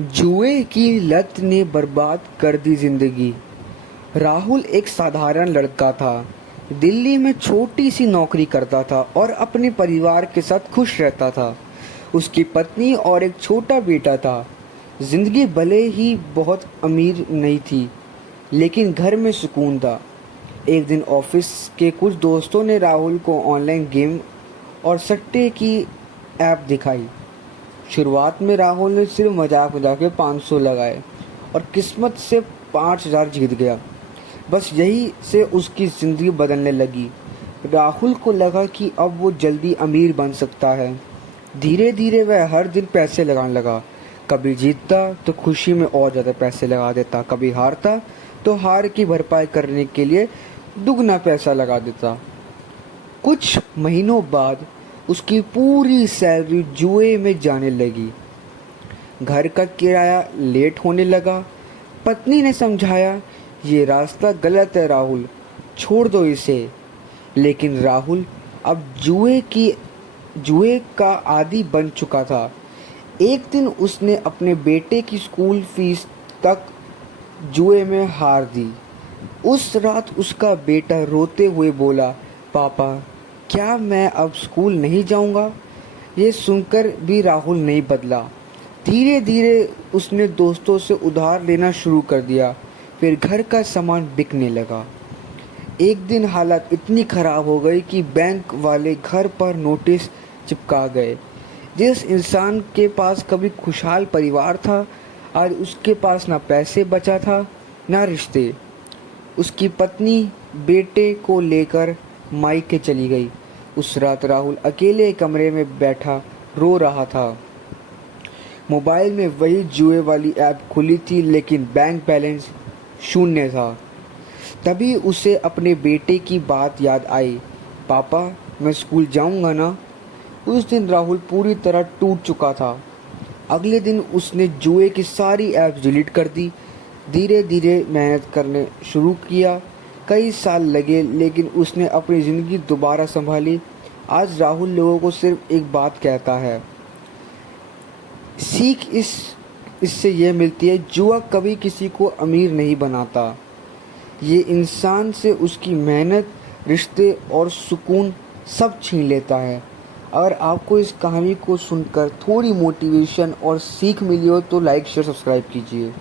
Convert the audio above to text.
जुए की लत ने बर्बाद कर दी जिंदगी। राहुल एक साधारण लड़का था। दिल्ली में छोटी सी नौकरी करता था और अपने परिवार के साथ खुश रहता था। उसकी पत्नी और एक छोटा बेटा था। जिंदगी भले ही बहुत अमीर नहीं थी, लेकिन घर में सुकून था। एक दिन ऑफिस के कुछ दोस्तों ने राहुल को ऑनलाइन गेम और सट्टे की ऐप दिखाई। शुरुआत में राहुल ने सिर्फ मजाक मजाक के 500 लगाए और किस्मत से 5000 जीत गया। बस यही से उसकी ज़िंदगी बदलने लगी। राहुल को लगा कि अब वो जल्दी अमीर बन सकता है। धीरे धीरे वह हर दिन पैसे लगाने लगा। कभी जीतता तो खुशी में और ज़्यादा पैसे लगा देता, कभी हारता तो हार की भरपाई करने के लिए दुगना पैसा लगा देता। कुछ महीनों बाद उसकी पूरी सैलरी जुए में जाने लगी। घर का किराया लेट होने लगा। पत्नी ने समझाया, ये रास्ता गलत है राहुल, छोड़ दो इसे। लेकिन राहुल अब जुए का आदी बन चुका था। एक दिन उसने अपने बेटे की स्कूल फीस तक जुए में हार दी। उस रात उसका बेटा रोते हुए बोला, पापा, क्या मैं अब स्कूल नहीं जाऊंगा? ये सुनकर भी राहुल नहीं बदला। धीरे धीरे उसने दोस्तों से उधार लेना शुरू कर दिया। फिर घर का सामान बिकने लगा। एक दिन हालत इतनी खराब हो गई कि बैंक वाले घर पर नोटिस चिपका गए। जिस इंसान के पास कभी खुशहाल परिवार था, आज उसके पास ना पैसे बचा था ना रिश्ते। उसकी पत्नी बेटे को लेकर मायके चली गई। उस रात राहुल अकेले कमरे में बैठा रो रहा था। मोबाइल में वही जुए वाली ऐप खुली थी, लेकिन बैंक बैलेंस शून्य था। तभी उसे अपने बेटे की बात याद आई। पापा, मैं स्कूल जाऊंगा ना? उस दिन राहुल पूरी तरह टूट चुका था। अगले दिन उसने जुए की सारी ऐप्स डिलीट कर दी। धीरे धीरे मेहनत करने शुरू किया। कई साल लगे, लेकिन उसने अपनी ज़िंदगी दोबारा संभाली। आज राहुल लोगों को सिर्फ एक बात कहता है। सीख इससे यह मिलती है, जुआ कभी किसी को अमीर नहीं बनाता। ये इंसान से उसकी मेहनत, रिश्ते और सुकून सब छीन लेता है। अगर आपको इस कहानी को सुनकर थोड़ी मोटिवेशन और सीख मिली हो तो लाइक शेयर सब्सक्राइब कीजिए।